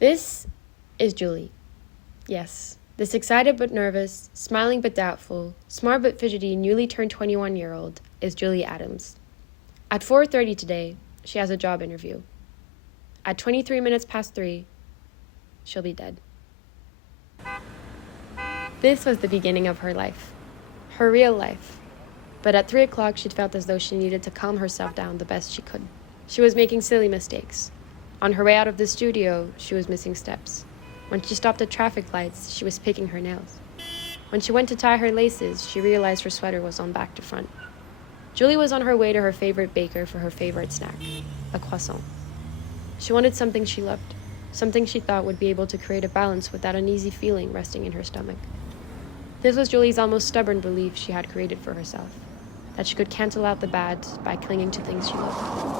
This is Julie. Yes, this excited but nervous, smiling but doubtful, smart but fidgety, newly turned 21-year-old is Julie Adams. At 4:30 today, she has a job interview. At 23 minutes past 3, she'll be dead. This was the beginning of her life, her real life. But at 3 o'clock, she'd felt as though she needed to calm herself down the best she could. She was making silly mistakes. On her way out of the studio, she was missing steps. When she stopped at traffic lights, she was picking her nails. When she went to tie her laces, she realized her sweater was on back to front. Julie was on her way to her favorite baker for her favorite snack, a croissant. She wanted something she loved, something she thought would be able to create a balance with that uneasy feeling resting in her stomach. This was Julie's almost stubborn belief she had created for herself, that she could cancel out the bad by clinging to things she loved.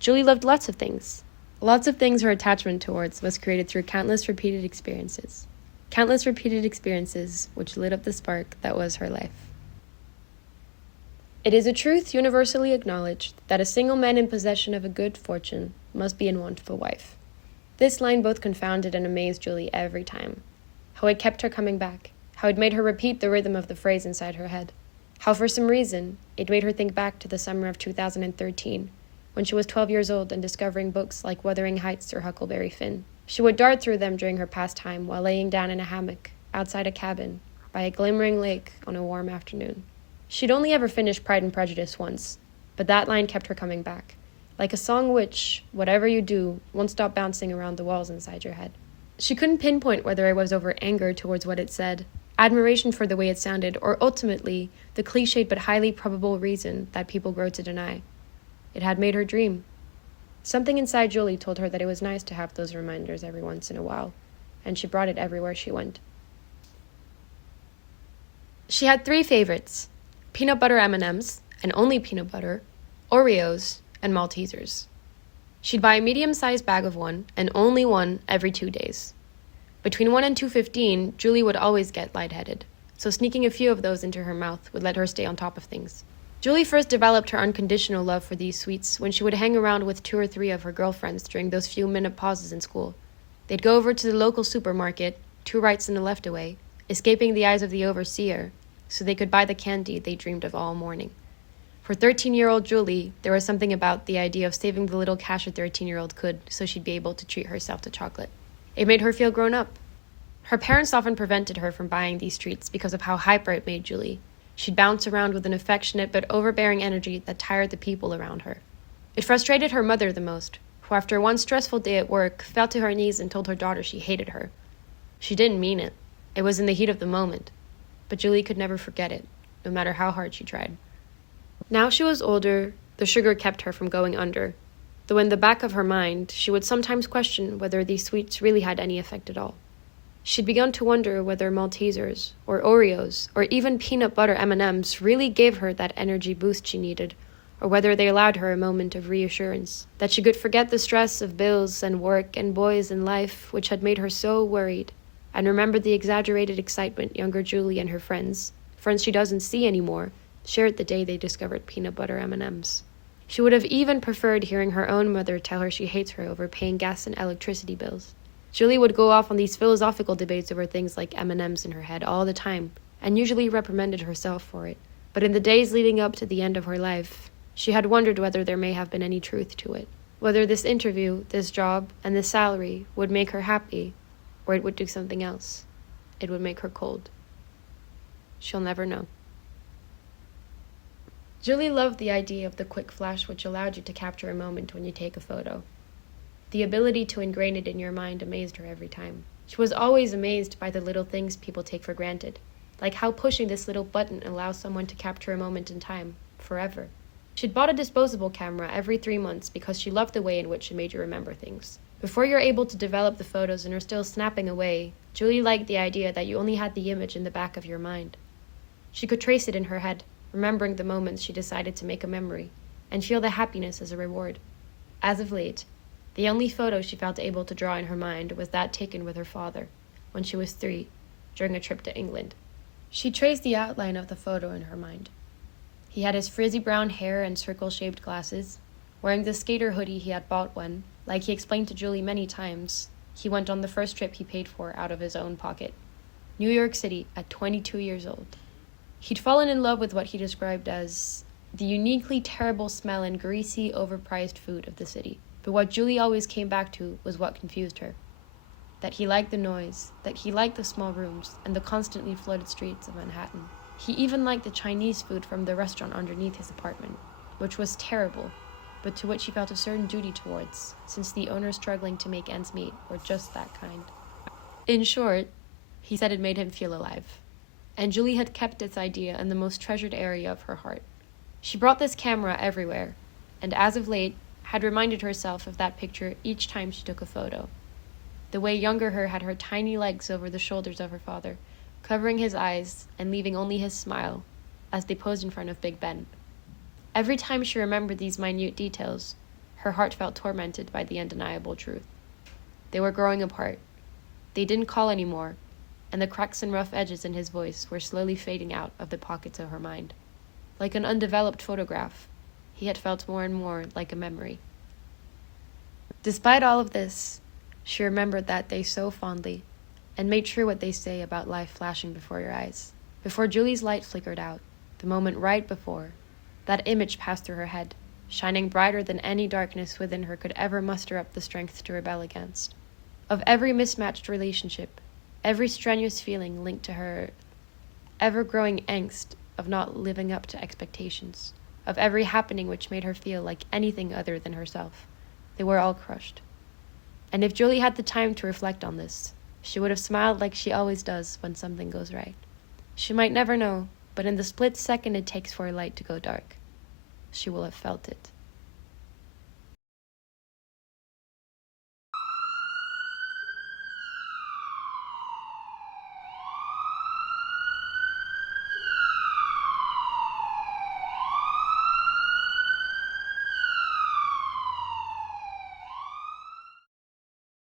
Julie loved lots of things. Lots of things her attachment towards was created through countless repeated experiences. Countless repeated experiences which lit up the spark that was her life. It is a truth universally acknowledged that a single man in possession of a good fortune must be in want of a wife. This line both confounded and amazed Julie every time. How it kept her coming back, how it made her repeat the rhythm of the phrase inside her head, how for some reason it made her think back to the summer of 2013, when she was 12 years old and discovering books like Wuthering Heights or Huckleberry Finn. She would dart through them during her pastime while laying down in a hammock outside a cabin by a glimmering lake on a warm afternoon. She'd only ever finished Pride and Prejudice once, but that line kept her coming back, like a song which, whatever you do, won't stop bouncing around the walls inside your head. She couldn't pinpoint whether it was over anger towards what it said, admiration for the way it sounded, or ultimately the cliched but highly probable reason that people grow to deny. It had made her dream. Something inside Julie told her that it was nice to have those reminders every once in a while, and she brought it everywhere she went. She had 3 favorites: peanut butter M&Ms, and only peanut butter, Oreos, and Maltesers. She'd buy a medium-sized bag of one, and only one, every 2 days. Between 1 and 2:15, Julie would always get lightheaded, so sneaking a few of those into her mouth would let her stay on top of things. Julie first developed her unconditional love for these sweets when she would hang around with 2 or 3 of her girlfriends during those few minute pauses in school. They'd go over to the local supermarket, 2 rights and a left away, escaping the eyes of the overseer, so they could buy the candy they dreamed of all morning. For 13-year-old Julie, there was something about the idea of saving the little cash a 13-year-old could so she'd be able to treat herself to chocolate. It made her feel grown up. Her parents often prevented her from buying these treats because of how hyper it made Julie. She'd bounce around with an affectionate but overbearing energy that tired the people around her. It frustrated her mother the most, who after one stressful day at work fell to her knees and told her daughter she hated her. She didn't mean it. It was in the heat of the moment. But Julie could never forget it, no matter how hard she tried. Now she was older, the sugar kept her from going under, though in the back of her mind she would sometimes question whether these sweets really had any effect at all. She'd begun to wonder whether Maltesers, or Oreos, or even peanut butter M&Ms really gave her that energy boost she needed, or whether they allowed her a moment of reassurance, that she could forget the stress of bills and work and boys and life which had made her so worried, and remember the exaggerated excitement younger Julie and her friends she doesn't see anymore, shared the day they discovered peanut butter M&Ms. She would have even preferred hearing her own mother tell her she hates her over paying gas and electricity bills. Julie would go off on these philosophical debates over things like M&Ms in her head all the time, and usually reprimanded herself for it. But in the days leading up to the end of her life, she had wondered whether there may have been any truth to it, whether this interview, this job, and this salary would make her happy, or it would do something else. It would make her cold. She'll never know. Julie loved the idea of the quick flash which allowed you to capture a moment when you take a photo. The ability to ingrain it in your mind amazed her every time. She was always amazed by the little things people take for granted, like how pushing this little button allows someone to capture a moment in time, forever. She'd bought a disposable camera every 3 months because she loved the way in which it made you remember things. Before you're able to develop the photos and are still snapping away, Julie liked the idea that you only had the image in the back of your mind. She could trace it in her head, remembering the moments she decided to make a memory, and feel the happiness as a reward. As of late, the only photo she felt able to draw in her mind was that taken with her father, when she was 3, during a trip to England. She traced the outline of the photo in her mind. He had his frizzy brown hair and circle-shaped glasses, Wearing the skater hoodie he had bought when, like he explained to Julie many times, he went on the first trip he paid for out of his own pocket. New York City at 22 years old. He'd fallen in love with what he described as the uniquely terrible smell and greasy, overpriced food of the city. But what Julie always came back to was what confused her. That he liked the noise, that he liked the small rooms, and the constantly flooded streets of Manhattan. He even liked the Chinese food from the restaurant underneath his apartment, which was terrible, but to which he felt a certain duty towards, since the owners struggling to make ends meet were just that kind. In short, he said it made him feel alive. And Julie had kept its idea in the most treasured area of her heart. She brought this camera everywhere, and as of late, had reminded herself of that picture each time she took a photo. The way younger her had her tiny legs over the shoulders of her father, covering his eyes and leaving only his smile as they posed in front of Big Ben. Every time she remembered these minute details, her heart felt tormented by the undeniable truth. They were growing apart. They didn't call anymore, and the cracks and rough edges in his voice were slowly fading out of the pockets of her mind. Like an undeveloped photograph, he had felt more and more like a memory. Despite all of this, she remembered that day so fondly, and made true what they say about life flashing before your eyes. Before Julie's light flickered out, the moment right before, that image passed through her head, shining brighter than any darkness within her could ever muster up the strength to rebel against. Of every mismatched relationship, every strenuous feeling linked to her ever-growing angst of not living up to expectations, of every happening which made her feel like anything other than herself, they were all crushed. And if Julie had the time to reflect on this, she would have smiled like she always does when something goes right. She might never know, but in the split second it takes for a light to go dark, she will have felt it.